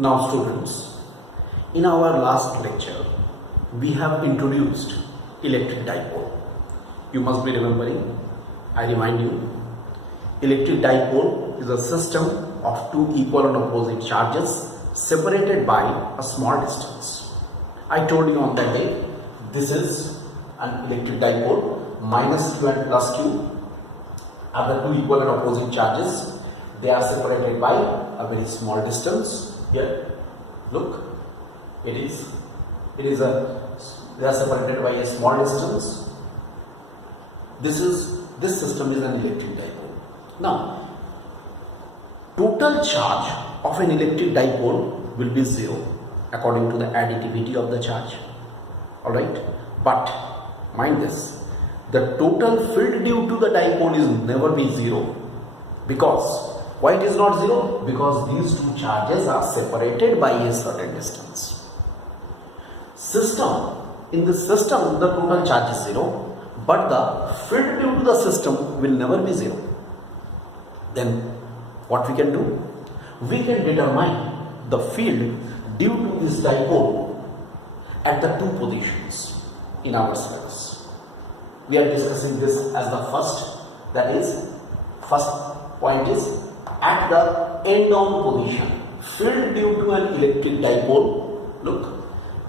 Now students, in our last lecture, we have introduced electric dipole. You must be remembering, I remind you, electric dipole is a system of two equal and opposite charges separated by a small distance. I told you on that day, this is an electric dipole, minus q and plus q are the two equal and opposite charges. They are separated by a very small distance. Here, look, they are separated by a small distance. This system is an electric dipole. Now, total charge of an electric dipole will be 0 according to the additivity of the charge. Alright, but mind this, the total field due to the dipole is never be 0. Because why it is not 0? Because these two charges are separated by a certain distance. In this system, the total charge is 0, but the field due to the system will never be 0. Then what we can do? We can determine the field due to this dipole at the two positions in our cells. We are discussing this as the first, that is, first point is at the end on position. Field due to an electric dipole, look,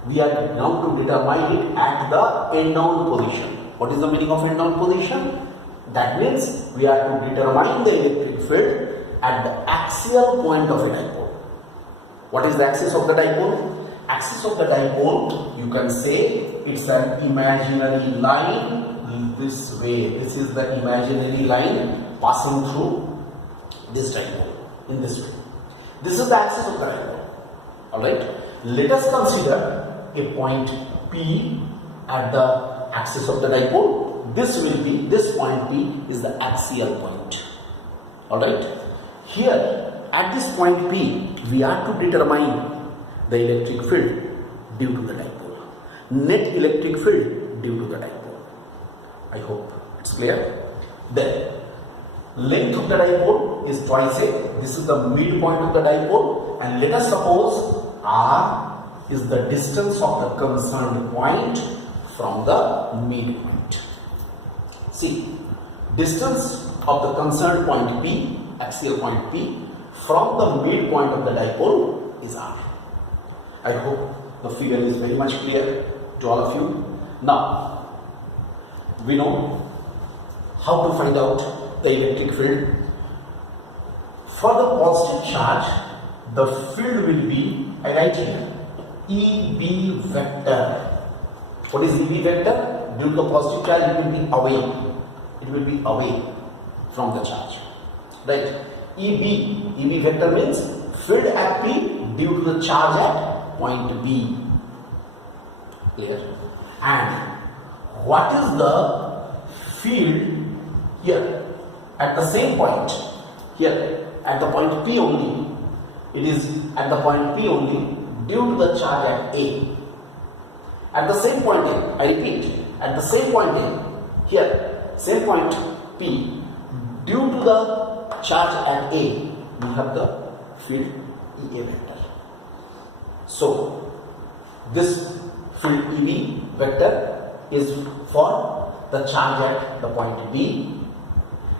we are now to determine it at the end on position. What is the meaning of end on position? That means we are to determine the electric field at the axial point of a dipole. What is the axis of the dipole? Axis of the dipole, you can say it's an imaginary line this way. This is the imaginary line passing through this dipole in this way. This is the axis of the dipole. Alright. Let us consider a point P at the axis of the dipole. This point P is the axial point. Alright. Here at this point P, we are to determine the electric field due to the dipole. Net electric field due to the dipole. I hope it's clear. Then length of the dipole is twice a. This is the midpoint of the dipole, and let us suppose R is the distance of the concerned point from the midpoint. See, distance of the concerned point P, axial point P, from the midpoint of the dipole is R. I hope the figure is very much clear to all of you. Now, we know how to find out the electric field. For the positive charge, the field will be, I write here, EB vector. What is EB vector? Due to the positive charge, it will be away. It will be away from the charge. Right? EB vector means field at P due to the charge at point B. Clear? And what is the field here at the same point? Here at the point P only. It is at the point P only due to the charge at A. At the same point A, I repeat, at the same point A, here, same point P, due to the charge at A, we have the field EA vector. So, this field EB vector is for the charge at the point B,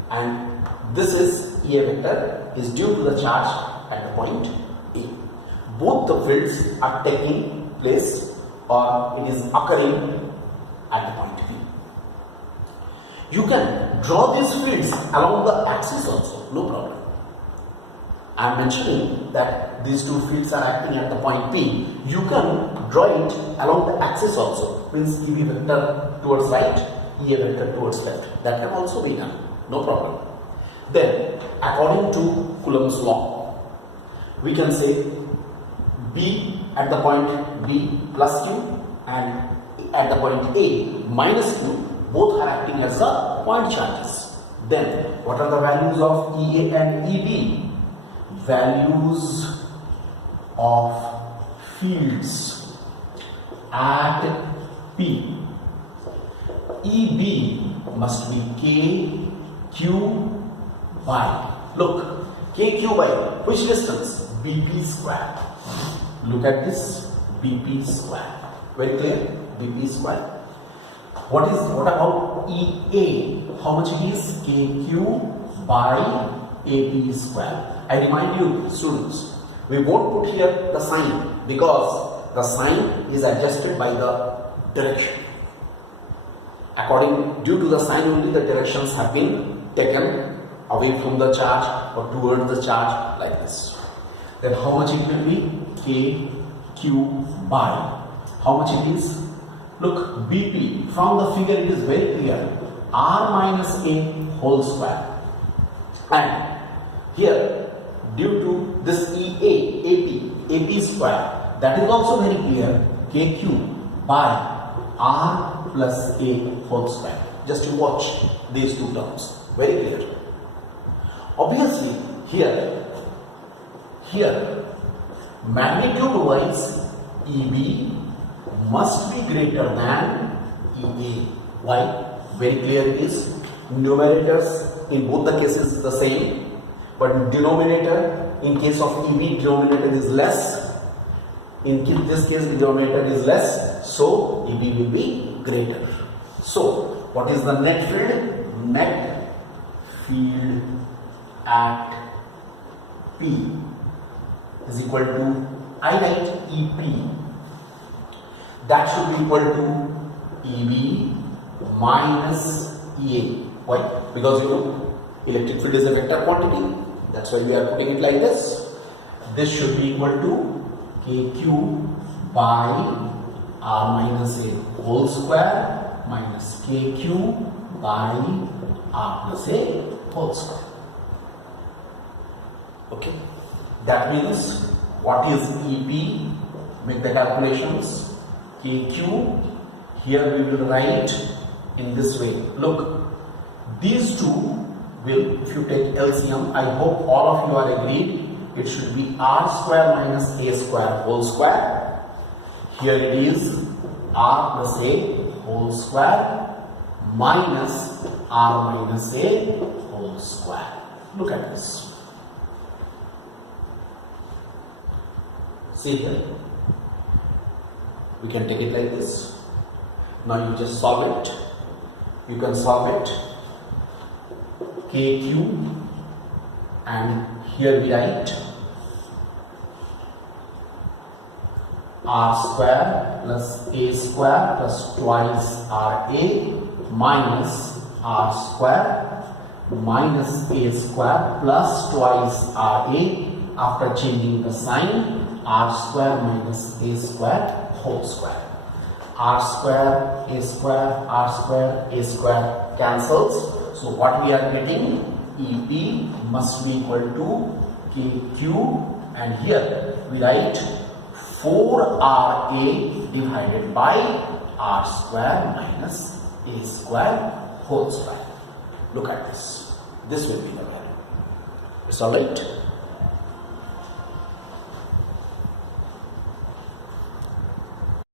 and this is EA vector is due to the charge at the point A. Both the fields are taking place, or it is occurring at the point B. You can draw these fields along the axis also, no problem. I am mentioning that these two fields are acting at the point P. You can draw it along the axis also, means EB vector towards right, EA vector towards left. That can also be done, no problem. Then, according to Coulomb's law, we can say B at the point B plus Q and at the point A minus Q, both are acting as the point charges. Then, what are the values of EA and EB? Values of fields at P. EB must be K, Q, Y. Look, KQ by which distance? BP square. Look at this, BP square. Very clear? BP square. What about EA? How much it is? KQ by AP square. I remind you, students, we won't put here the sign because the sign is adjusted by the direction. Due to the sign only, the directions have been taken away from the charge or towards the charge like this. Then how much it will be? KQ by. How much it is? Look, BP, from the figure it is very clear. R minus A whole square. And here, due to this EA, AP square, that is also very clear. KQ by R plus A whole square. Just to watch these two terms. Very clear. Obviously, here, magnitude wise, EB must be greater than EA. Why? Very clear it is. Numerators in both the cases is the same, but denominator, in case of EB, denominator is less. In this case, denominator is less, so EB will be greater. So, what is the net field? Net field at P is equal to, I write EP. That should be equal to EB minus EA. Why? Because you know, electric field is a vector quantity. That's why we are putting it like this. This should be equal to KQ by R minus A whole square minus KQ by R plus A whole square. Okay. That means what is EP? Make the calculations. KQ, here we will write in this way. Look, these two will, if you take LCM, I hope all of you are agreed, it should be R square minus A square whole square. Here it is R plus A whole square minus R minus A whole square. Look at this. See here. We can take it like this. Now you just solve it. You can solve it. KQ, and here we write R square plus A square plus twice RA minus R square minus A square plus twice RA. After changing the sign, R square minus A square whole square. R square, A square, R square, A square cancels. So what we are getting? EP must be equal to KQ, and here we write 4RA divided by R square minus A square whole square. Look at this. This will be the value. It's alright.